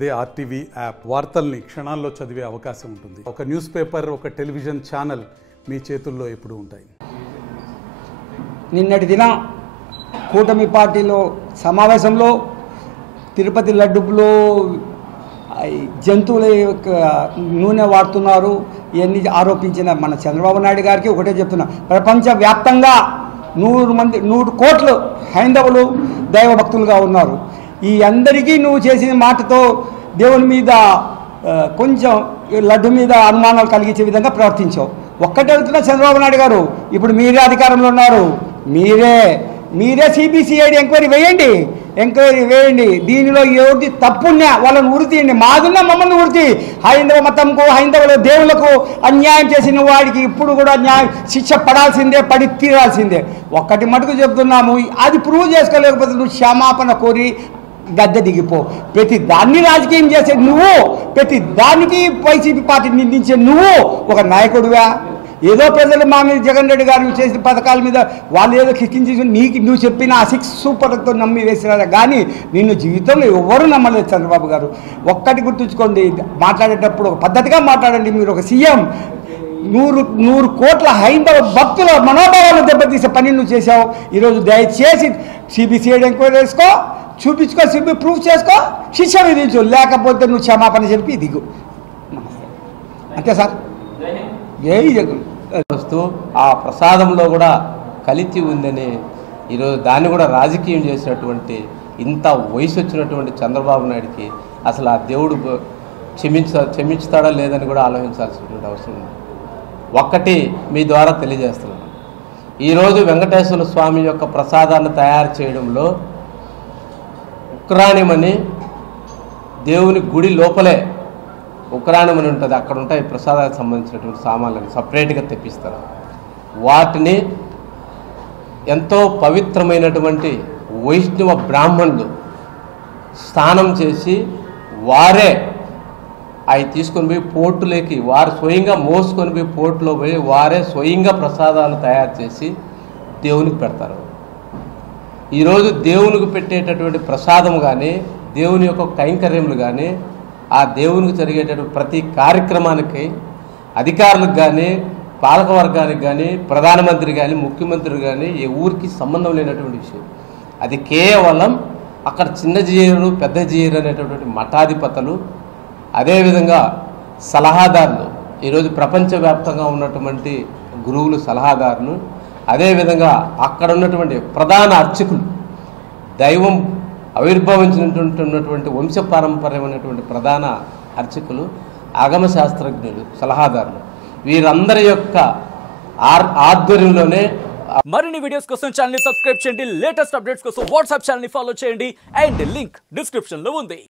అదే RTV app వార్తల్ని క్షణాల్లో చదివే అవకాశం ఉంటుంది. ఒక న్యూస్ పేపర్, ఒక టెలివిజన్ ఛానల్ మీ చేతుల్లో ఎప్పుడూ ఉంటాయి. నిన్నటి దిన కూటమి పార్టీలో సమావేశంలో తిరుపతి లడ్డులో జంతువుల నూనె వాడుతున్నారు ఇవన్నీ ఆరోపించిన మన చంద్రబాబు నాయుడు గారికి ఒకటే చెప్తున్నా, ప్రపంచవ్యాప్తంగా 100 కోట్లు హైందవులు దైవభక్తులుగా ఉన్నారు. ఈ అందరికీ నువ్వు చేసిన మాటతో దేవుని మీద కొంచెం లడ్డు మీద అనుమానాలు కలిగించే విధంగా ప్రవర్తించావు. ఒక్కటే అడుగుతున్నా చంద్రబాబు నాయుడు గారు, ఇప్పుడు మీరే అధికారంలో ఉన్నారు, మీరే సిబిసిఐడి ఎంక్వైరీ వేయండి. దీనిలో ఎవరిది తప్పున్నా వాళ్ళని ఉరితీయండి. మాదున్న మమ్మల్ని ఉరితి. హైందవ మతంకు, హైందవుల దేవుళ్లకు అన్యాయం చేసిన వాడికి ఇప్పుడు కూడా శిక్ష పడాల్సిందే, పడి తీరాల్సిందే. ఒక్కటి మటుకు చెప్తున్నాము, అది ప్రూవ్ చేసుకోలేకపోతే నువ్వు క్షమాపణ కోరి గద్దె దిగిపో. ప్రతి దాన్ని రాజకీయం చేసే నువ్వు, ప్రతి దానికి వైసీపీ పార్టీ నిందించే నువ్వు ఒక నాయకుడివా? ఏదో ప్రజలు మా మీద జగన్ రెడ్డి గారు చేసిన పథకాల మీద వాళ్ళు ఏదో కిక్కించి నువ్వు చెప్పిన ఆ 6 సూపర్తో నమ్మి వేసినారా కానీ నిన్ను జీవితంలో ఎవరు నమ్మలేదు చంద్రబాబు గారు. ఒక్కటి గుర్తుంచుకోండి, మాట్లాడేటప్పుడు ఒక పద్ధతిగా మాట్లాడండి. మీరు ఒక సీఎం. 100 కోట్ల హైందవ భక్తుల మనోభావాలు దెబ్బతీసే పని నువ్వు చేశావు. ఈరోజు దయచేసి సిబిసిఐడి ఎంక్వైరీ చేసుకో, చూపించుకో, ప్రూఫ్ చేసుకో, శిక్ష విధించు. లేకపోతే నువ్వు క్షమాపణ చెప్పి దిగు. అంతే సార్. జై జగన్. వస్తూ ఆ ప్రసాదంలో కూడా కలిసి ఉందని ఈరోజు దాన్ని కూడా రాజకీయం చేసినటువంటి ఇంత వయసు వచ్చినటువంటి చంద్రబాబు నాయుడికి అసలు ఆ దేవుడు క్షమించుతాడా లేదని కూడా ఆలోచించాల్సినటువంటి అవసరం ఉంది. ఒక్కటి మీ ద్వారా తెలియజేస్తున్నాను, ఈరోజు వెంకటేశ్వర స్వామి యొక్క ప్రసాదాన్ని తయారు చేయడంలో ఉక్రాణిమని దేవుని గుడి లోపలే ఉక్రాణిమని ఉంటుంది, అక్కడ ఉంటాయి ప్రసాదానికి సంబంధించినటువంటి సామాన్లను సపరేట్గా తెప్పిస్తారు. వాటిని ఎంతో పవిత్రమైనటువంటి వైష్ణవ బ్రాహ్మణులు స్నానం చేసి వారే అవి తీసుకొని పోయి పోర్టులోకి వారు స్వయంగా మోసుకొని పోయి పోర్టులో పోయి వారే స్వయంగా ప్రసాదాలు తయారు చేసి దేవునికి పెడతారు. ఈరోజు దేవునికి పెట్టేటటువంటి ప్రసాదం కానీ, దేవుని యొక్క కైంకర్యములు కానీ, ఆ దేవునికి జరిగేటటువంటి ప్రతి కార్యక్రమానికి అధికారులకు కానీ, పాలకవర్గానికి కానీ, ప్రధానమంత్రి కానీ, ముఖ్యమంత్రి కానీ ఏ ఊరికి సంబంధం లేనటువంటి విషయం. అది కేవలం అక్కడ చిన్న జీయరు, పెద్ద జీయరు అనేటటువంటి మఠాధిపతులు, అదేవిధంగా సలహాదారులు, ఈరోజు ప్రపంచవ్యాప్తంగా ఉన్నటువంటి గురువులు సలహాదారులు, అదేవిధంగా అక్కడ ఉన్నటువంటి ప్రధాన అర్చకులు, దైవం ఆవిర్భవించినటువంటి వంశపారంపర్యమైనటువంటి ప్రధాన అర్చకులు, ఆగమ శాస్త్రజ్ఞులు, సలహాదారులు, వీరందరి యొక్క ఆధ్వర్యంలోనే. మరిన్ని వీడియోస్ కోసం ఛానల్ ని సబ్స్క్రైబ్ చేయండి. లేటెస్ట్ అప్డేట్స్ కోసం వాట్సాప్ ఛానల్ ని ఫాలో చేయండి. అండ్ లింక్ డిస్క్రిప్షన్ లో ఉంది.